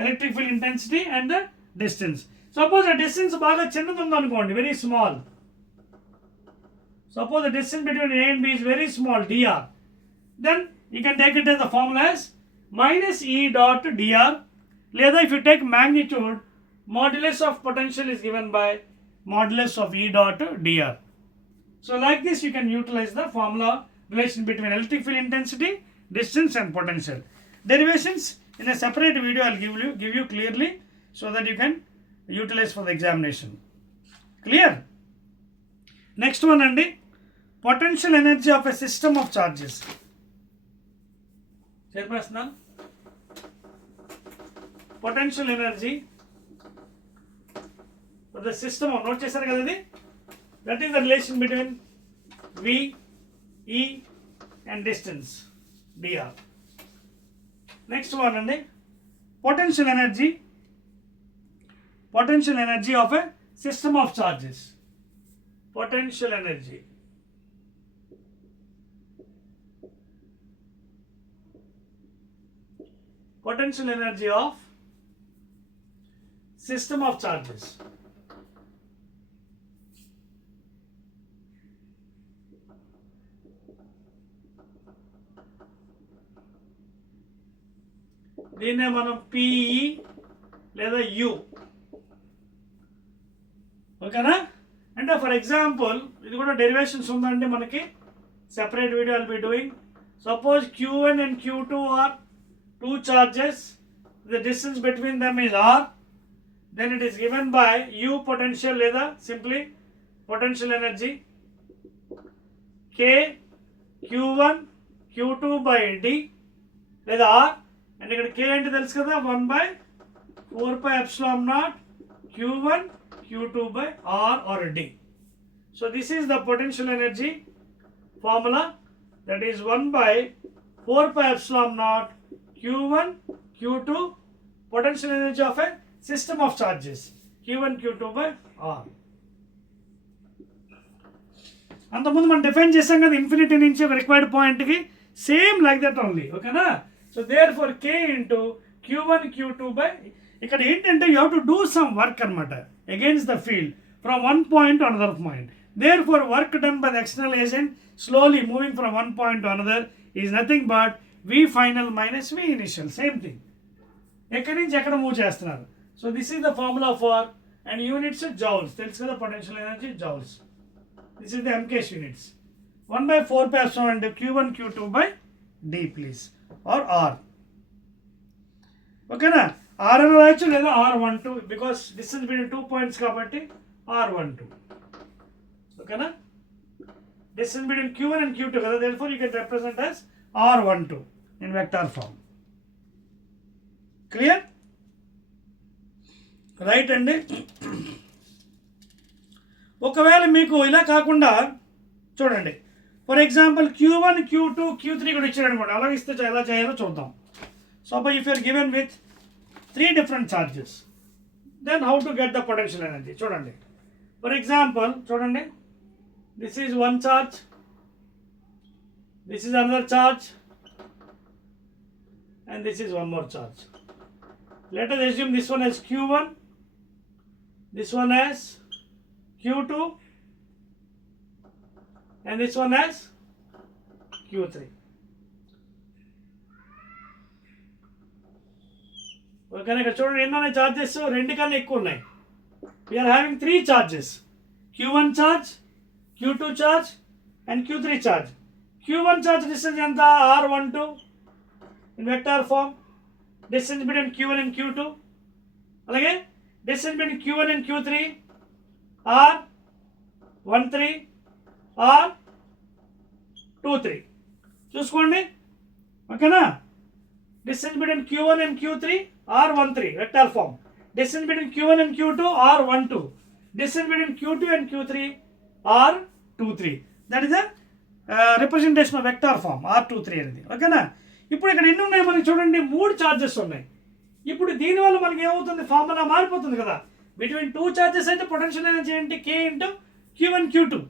electric field intensity and the distance. Suppose the distance బాగా చిన్నది ఉందనుకోండి, very small. Suppose the distance between A and B is very small, dr. Then you can take it as the formula as minus E dot dr. లేదా if you take magnitude, modulus of potential is given by modulus of E dot dr. So like this you can utilize the formula relation between electric field intensity, distance and potential. Derivations in a separate video I'll give you clearly so that you can utilize for the examination. Clear? Next one andi, potential energy of a system of charges. Chairperson, potential energy for the system of, note chesaru kada idi, that is the relation between V, E and distance dr. Next one andi, potential energy of a system of charges. Potential energy of system of charges. దీన్నే మనం PE లేదా U. ఓకేనా? అంటే for example ఇది కూడా డెరివేషన్స్ ఉందండి మనకి, separate video I'll be doing. Suppose Q1 and Q2 are two charges, the distance between them is R, then it is given by U potential లేదా simply potential energy K Q1 Q2 by D లేదా R, and ఇక్కడ K అంటే తెలుసు కదా 1 by 4 pi epsilon naught Q1 Q2 by R or D. So this is the potential energy formula, that is 1 by 4 pi epsilon naught Q1 Q2 potential energy of a system of charges Q1 Q2 by R. అంతకుముందు మనం డిఫైన్ చేసాం కదా ఇన్ఫినిటీ నుంచి ఒక required పాయింట్కి, same like that only, ఓకేనా. So therefore K into Q1 Q2 by, ఇక్కడ ఏంటంటే you have to do some work అనమాట against the field from one point to another point. Therefore work done by the external agent slowly moving from one point to another is nothing but V final minus V initial, same thing. ఎక్కడి నుంచి ఎక్కడ move చేస్తున్నారు. So this is the formula for, and units joules, తెలుసు కదా potential energy joules. This is the MKS units. 1 by 4 pi epsilon and Q1 Q2 by D please, or R. Okay na? R and actually R12 because distance between 2 points kabatti R12. Okay na? Distance between Q1 and Q2 kada, therefore you can represent as R12 in vector form. Clear? Right and ఒకవేళ మీకు ఇలా కాకుండా చూడండి, for example Q1 Q2 Q3 కూడా ఇచ్చారు అనుకోండి, అలా ఇస్తే ఎలా చేయాలో చూద్దాం. So if you're given with 3 different charges, then how to get the potential energy చూడండి. ఫర్ ఎగ్జాంపుల్ చూడండి, this is one charge, this is another charge, and this is one more charge. Let us assume this one as Q1, this one as Q2, and this one as Q3. ఓకేనా, ఇక్కడ చూడండి ఎన్ని ఉన్నాయి చార్జెస్, 2 కన్నా ఎక్కువ ఉన్నాయి. We're having 3 charges, Q1 charge, Q2 charge and Q3 charge. Q1 charge distance ఎంత, R12 in vector form, distance between Q1 and Q2. అలాగే distance between Q1 and Q3 R13 R23 చూసుకోండి, ఓకేనా. Distance between Q1 and Q3 R13 vector form, distance between Q1 and Q2 R12, distance between Q2 and Q3 R23. That is the representation of vector form R23 అనేది, ఓకేనా. ఇప్పుడు ఇక్కడ ఎన్ని ఉన్నాయి మనకి చూడండి, 3 చార్జెస్ ఉన్నాయి. ఇప్పుడు దీనివల్ల మనకి ఏమవుతుంది, ఫార్ములా మారిపోతుంది కదా. బిట్వీన్ 2 చార్జెస్ అయితే పొటెన్షియల్ ఎనర్జీ ఏంటి, K ఇంటూ Q1 Q2.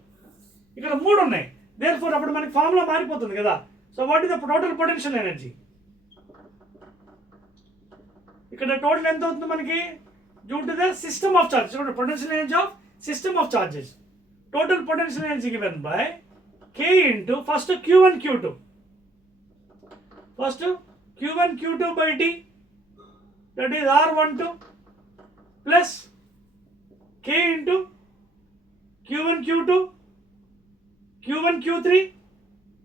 ఇక్కడ 3 ఉన్నాయి, దేర్ ఫోర్ అప్పుడు మనకి ఫార్ములా మారిపోతుంది కదా. So what is the total potential energy, ఇక్కడ టోటల్ ఎంత అవుతుంది మనకి, due to the system of charges. చూడండి potential energy of system of charges, total potential energy given by K into first Q1 Q2, first Q1 Q2 by D, that is R12 plus K into Q1 Q2 Q1 Q3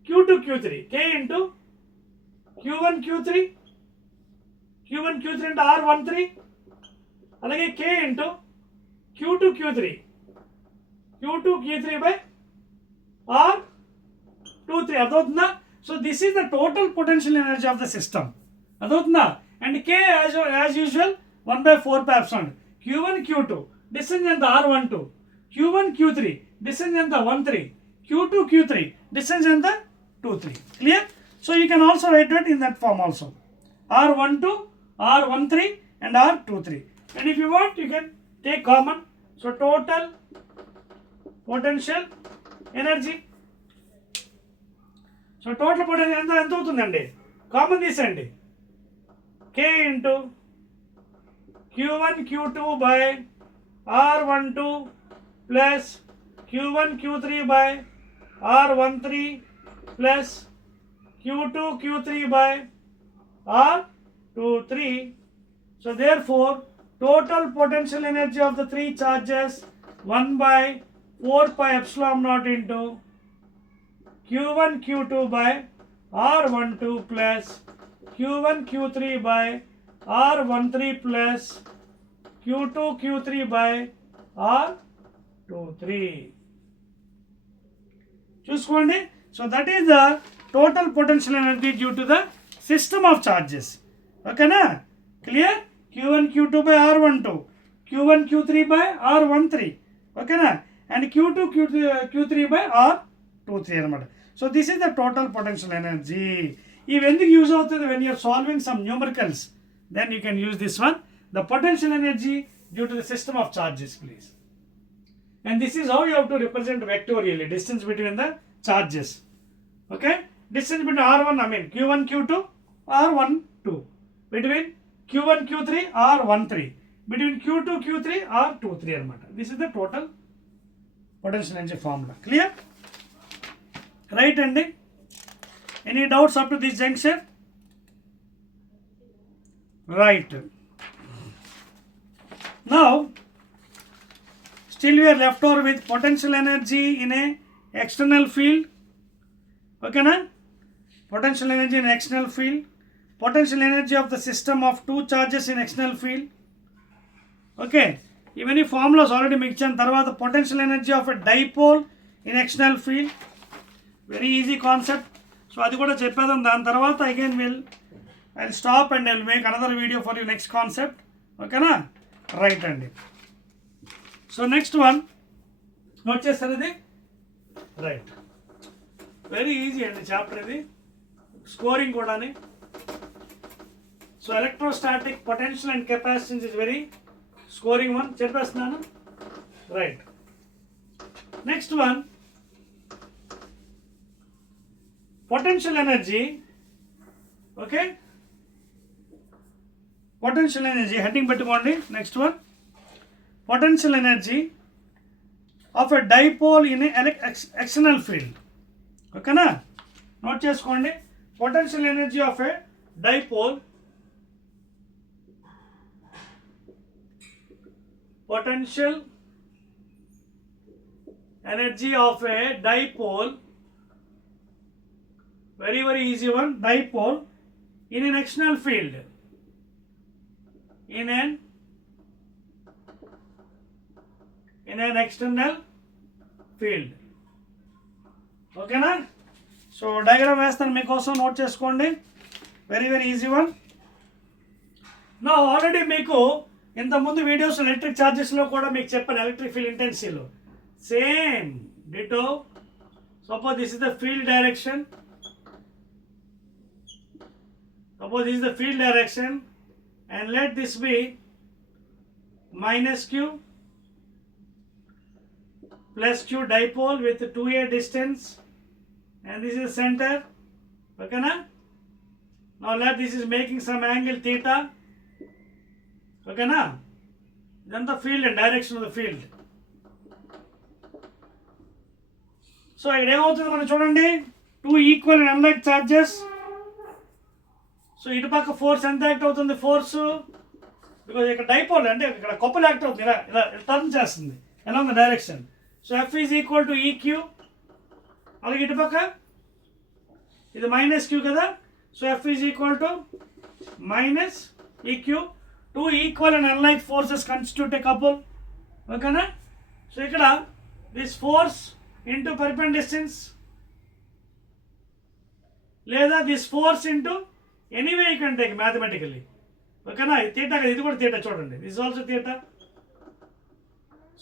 Q2 Q3, K into Q1 Q3 Q1 Q3 into R13, అలాగే K into Q2 Q3 Q2 Q3 by R23. అర్థమవుతుందా. So this is the total potential energy of the system, అర్థమవుతుందా. And K as usual 1 by 4 pi epsilon, Q1 Q2 distance ఎంత R12, Q1 Q3 distance ఎంత 13, Q2 Q3 distance ఎంత 23. Clear. So you can also write that in that form also, R12 R13 and R23. And if you want you can take common. So total potential energy, so total potential ఎంత అవుతుందండి, కామన్ తీసేయండి, K into Q1 Q2 by R12 plus Q1 Q3 by R13 plus Q2 Q3 by R23. So therefore total potential energy of the 3 charges 1 by 4 pi epsilon naught into Q1 Q2 by R12 plus Q1 Q3 by R13 plus Q2 Q3 by R23. చూసుకోండి. So that is the total potential energy due to the system of charges. Okay na? Clear? Q1 Q2 by R12, Q1 Q3 by R13. Okay na? And Q2 Q3 by R23 anamata. So this is the total potential energy. If anything use outundi when you are solving some numericals, then you can use this one. The potential energy due to the system of charges, please. And this is how you have to represent vectorially distance between the charges. Okay, distance between R1, I mean Q1 Q2 R12, between Q1 Q3 R13, between Q2 Q3 R23 anamata. This is the total potential energy formula. Clear? Right andi? Any doubts up to this juncture? Right. Now still we are left over with potential energy in a external field. Okay na? Potential energy in external field, potential energy of the system of two charges in external field. Okay, ఇవన్నీ formulas already మీకు ఇచ్చాను. తర్వాత potential energy of a dipole in external field, very easy concept. So అది కూడా చెప్పేద్దాం. దాని తర్వాత again I will stop and I will make another video for you next concept. ఓకేనా? రైట్ అండి. సో నెక్స్ట్ వన్ నోట్ చేస్తారు ఇది. Right, very easy అండి చాప్టర్ ఇది, స్కోరింగ్ కూడాని. So electrostatic potential and capacitance is very scoring one, చెప్పేస్తున్నాను. Right, next one potential energy. Okay, potential energy heading పెట్టుకోండి. Next one potential energy of a dipole in external field. ఓకేనా? Note చేసుకోండి. Potential energy of a dipole, potential energy of a dipole, very easy one, dipole in an external field, in an external field. ఓకేనా? So diagram వేస్తాను మీకోసం, note చేసుకోండి. Very easy one. నా already మీకు ఇంతకుముందు videos electric ఛార్జెస్లో కూడా మీకు చెప్పాను, ఎలక్ట్రిక్ ఫీల్డ్ ఇంటెన్సిటీలో same ditto. Suppose this is the field direction, and let this be minus q plus q dipole with 2a distance, and this is center. Okay na? Now let this is making some angle theta. ఓకేనా? ఇదంతా field and direction of the field. So ఇక్కడ ఏమవుతుంది మనం చూడండి, two equal and unlike charges. So ఇటు పక్క ఫోర్స్ ఎంత యాక్ట్ అవుతుంది, ఫోర్స్ బికాజ్ ఇక్కడ డైపోల్ అంటే ఇక్కడ కపుల్ యాక్ట్ అవుతుంది, ఇలా ఇలా టర్న్ చేస్తుంది ఎలా ఉంది direction. So F is equal to EQ. అలాగే ఇటు పక్క ఇది మైనస్ క్యూ కదా. So F is equal to minus EQ. Two equal and unlike forces constitute a couple. Okay na? So ikkada this force into perpendicular distance, లేదా this force into any way you can take mathematically. Okay na? Theta kada, ఇది కూడా theta చూడండి, this is also theta.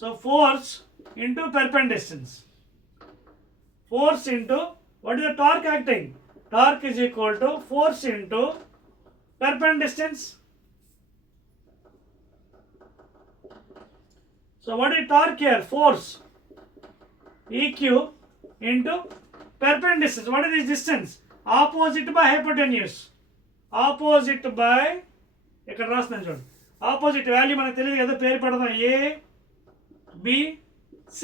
So force into perpendicular distance, force into what is the torque acting? Torque is equal to force into perpendicular distance. So what is torque here? Force EQ into perpendicular distance. What is this distance? Opposite by hypotenuse. Opposite by, ఇక్కడ రాస్తున్నాను చూడండి, opposite value మనకు తెలియదు కదా, పేరు పెడదాం ABC.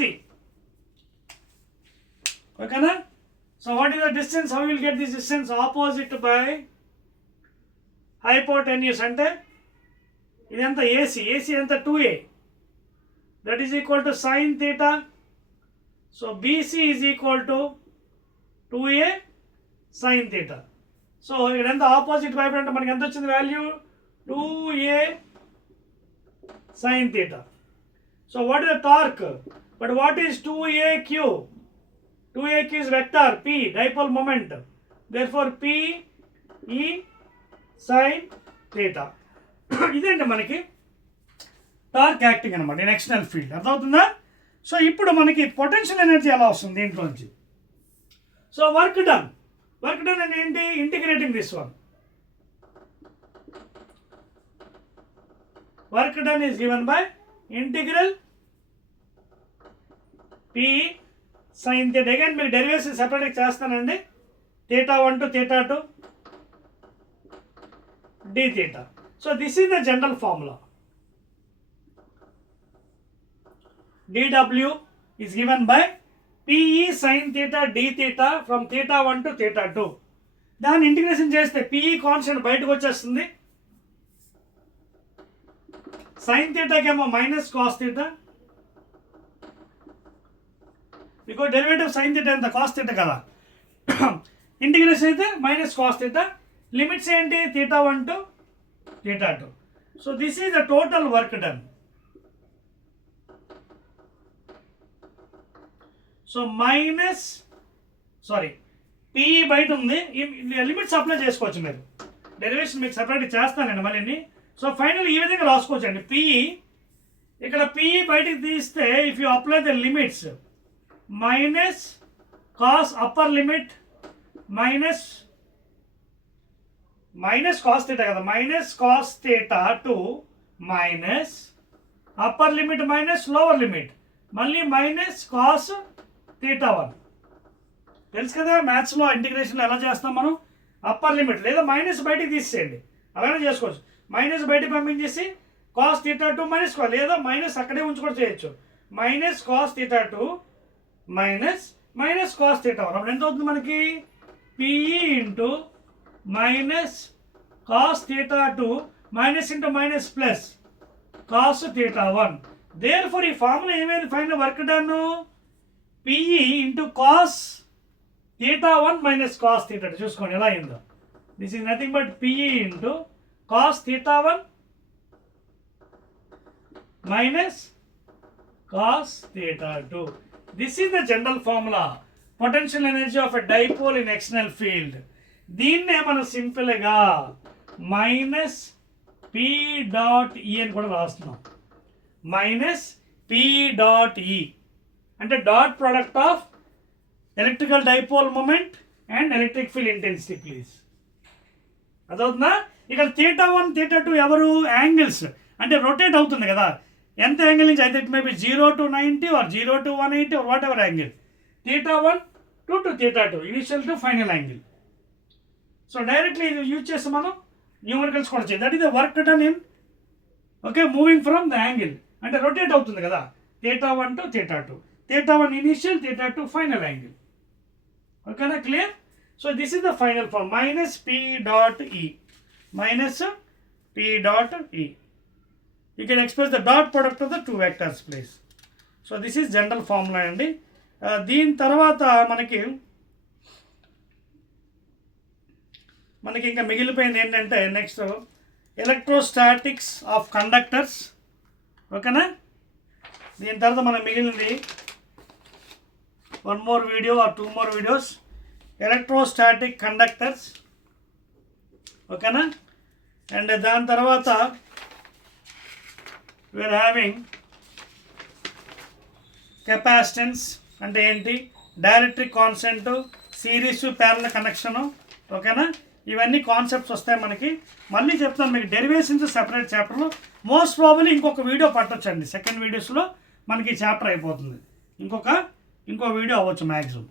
ఓకేనా? So what is the distance? How will get this distance? Opposite by hypotenuse అంటే ఇదంతా AC ఎంత 2A. That is equal to sin theta. So BC is equal to 2A sin theta. So ఇక్కడ ఎంత ఆపోజిట్ వైపు అంటే మనకి ఎంత వచ్చింది value? 2A sin theta. So what is the torque? But what is 2AQ? 2AQ is vector P, dipole moment. therefore P E sin theta. ఇదేంటి మనకి torque acting అనమాట ఇన్ ఎక్స్టర్నల్ ఫీల్డ్. అర్థమవుతుందా? సో ఇప్పుడు మనకి పొటెన్షియల్ ఎనర్జీ ఎలా వస్తుంది దీంట్లోంచి? So work done అని ఏంటి? Integrating this one. Work done is given by integral P sin theta. Again మీకు డెరివేషన్ సెపరేట్ చేస్తానండి. θ1 to θ2 d theta. So this is the general formula. dW is given by PE sin theta d theta from θ1 to θ2. దాన్ని ఇంటిగ్రేషన్ చేస్తే PE constant బయటకు వచ్చేస్తుంది. sin theta కేమో minus cos theta. Because derivative sin theta ఎంత cos theta కదా. Integration అయితే minus cos theta. Limits ఏంటి? θ1 to θ2. So this is the total work done. So minus P E బయట ఉంది. ఈ లిమిట్స్ అప్లై చేసుకోవచ్చు మీరు. డెరివేషన్ మీకు సపరేట్ చేస్తానండి మళ్ళీ. సో ఫైనల్ ఈ విధంగా రాసుకోవచ్చు అండి. పిఈ ఇక్కడ పిఈ బయటికి తీస్తే if you apply the limits minus cos upper limit minus cos theta కదా, minus cos theta to minus upper limit minus lower limit మళ్ళీ మైనస్ కాస్ θ1. తెలుసు కదా మ్యాథ్స్లో ఇంటిగ్రేషన్లో ఎలా చేస్తాం మనం? అప్పర్ లిమిట్ లేదా మైనస్ బయటికి తీసేయండి, అలానే చేసుకోవచ్చు. మైనస్ బయటికి పంపించేసి కాస్ θ2 మైనస్ లేదా మైనస్ అక్కడే ఉంచుకొని చేయొచ్చు. Minus cos θ2 minus cos θ1. అప్పుడు ఎంత అవుతుంది మనకి? P E into minus cos θ2 minus into minus plus cos θ1. Therefore ఈ ఫార్ములా ఏమైంది? Final work done P E into cos θ1 minus cos θ2. చూసుకోండి ఎలా అయిందో. This is nothing but P E into cos θ1 minus cos θ2. This is the general formula potential energy of a dipole in external field. దీన్నే మనం సింపుల్గా minus P dot ఈ అని కూడా రాస్తున్నాం. మైనస్ పి డాట్ ఈ అంటే dot product of electrical dipole moment and electric field intensity. Please అదవుతుందా? ఇక్కడ θ1 θ2 ఎవరు? యాంగిల్స్. అంటే రొటేట్ అవుతుంది కదా, ఎంత యాంగిల్ నుంచి అయితే it may be 0 to 90 or 0 to 180 or whatever angle. θ1 to θ2 initial to final angle. So directly ఇది యూజ్ చేస్తే మనం న్యూమరికల్స్ కూడా చేయాలి. That is the work done in moving from the angle. అంటే రొటేట్ అవుతుంది కదా, θ1 to θ2. θ1 initial, θ2 final angle. ఓకేనా? Clear? So this is the final form minus P dot E minus P dot ఈ. You can express the dot product of the two vectors please. So this is general formula అండి. దీని తర్వాత మనకి ఇంకా మిగిలిపోయింది ఏంటంటే next electrostatics of conductors. ఓకేనా? దీని తర్వాత మనకు మిగిలింది one more video or two more videos, electrostatic conductors. ఓకేనా? అండ్ దాని తర్వాత వీఆర్ హ్యావింగ్ కెపాసిటెన్స్ అంటే ఏంటి, dielectric constant, series parallel connection. ఓకేనా? ఇవన్నీ కాన్సెప్ట్స్ వస్తాయి మనకి. మళ్ళీ చెప్తాను మీకు డెరివేషన్స్ సెపరేట్ చాప్టర్లో. మోస్ట్ ప్రాబబ్లీ ఇంకొక వీడియో పట్టొచ్చండి. సెకండ్ వీడియోస్లో మనకి చాప్టర్ అయిపోతుంది. ఇంకో వీడియో అవ్వచ్చు మ్యాక్సిమం.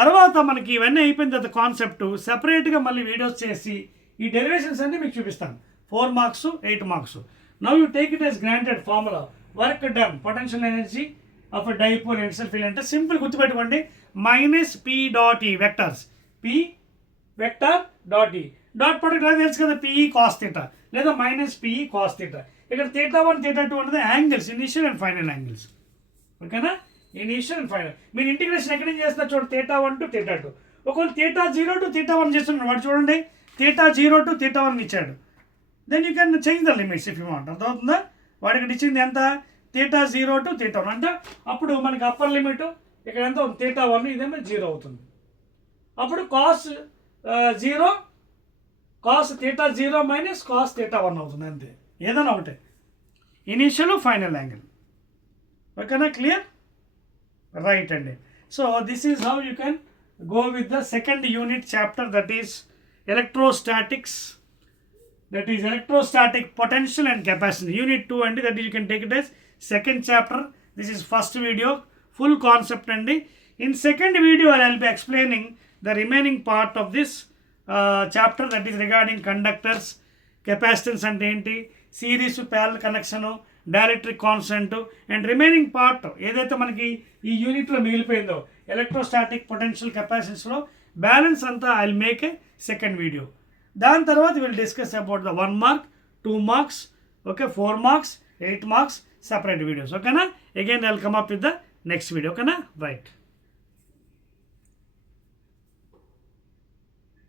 తర్వాత మనకి ఇవన్నీ అయిపోయిన తర్వాత కాన్సెప్ట్ సెపరేట్గా మళ్ళీ వీడియోస్ చేసి ఈ డెరివేషన్స్ అన్నీ మీకు చూపిస్తాను. 4 marks 8 marks. Now you take it as granted formula work done potential energy of a dipole electric field అంటే సింపుల్ గుర్తుపెట్టుకోండి minus P dot E vectors. P vector dot E dot product అది తెలుసు కదా, పిఈ కాస్ థీటా లేదా minus P E cos theta. ఇక్కడ θ1 θ2 అనేది angles, initial and final angles. ఓకేనా? Initial and final. మీరు ఇంటిగ్రేషన్ ఎక్కడి నుంచి చేస్తున్నారు చూడండి, θ1 to θ2. ఒకవేళ θ0 to θ1 చేస్తున్నాడు వాడు చూడండి, θ0 to θ1 ఇచ్చాడు. Then you can change the limits if you want. అర్థమవుతుందా? వాడికి ఇచ్చింది ఎంత? θ0 to θ1 అంటే అప్పుడు మనకి అప్పర్ లిమిట్ ఇక్కడ ఎంత అవుతుంది? θ1 ఇదేమో 0 అవుతుంది. అప్పుడు cos zero cos theta zero minus cos theta 1 అవుతుంది అంతే, ఏదైనా ఒకటే, ఇనీషియల్ ఫైనల్ యాంగిల్. ఓకేనా, క్లియర్, రైట్ అండి. So this is how you can go with the second unit chapter, that is electrostatics, that is electrostatic potential and capacitance, unit 2 and that is you can take it as second chapter. This is first video, full concept and in second video I'll be explaining the remaining part of this chapter, that is regarding conductors, capacitance and enti, series to parallel connection, dielectric constant and remaining part ఏదైతే మనకి ఈ యూనిట్లో మిగిలిపోయిందో electrostatic potential కెపాసిటెన్స్లో balance అంతా I will make a second video. దాని తర్వాత will discuss about the 1 mark 2 marks, okay, 4 marks 8 marks separate videos. ఓకేనా, again I will come up with the next video. ఓకేనా, రైట్.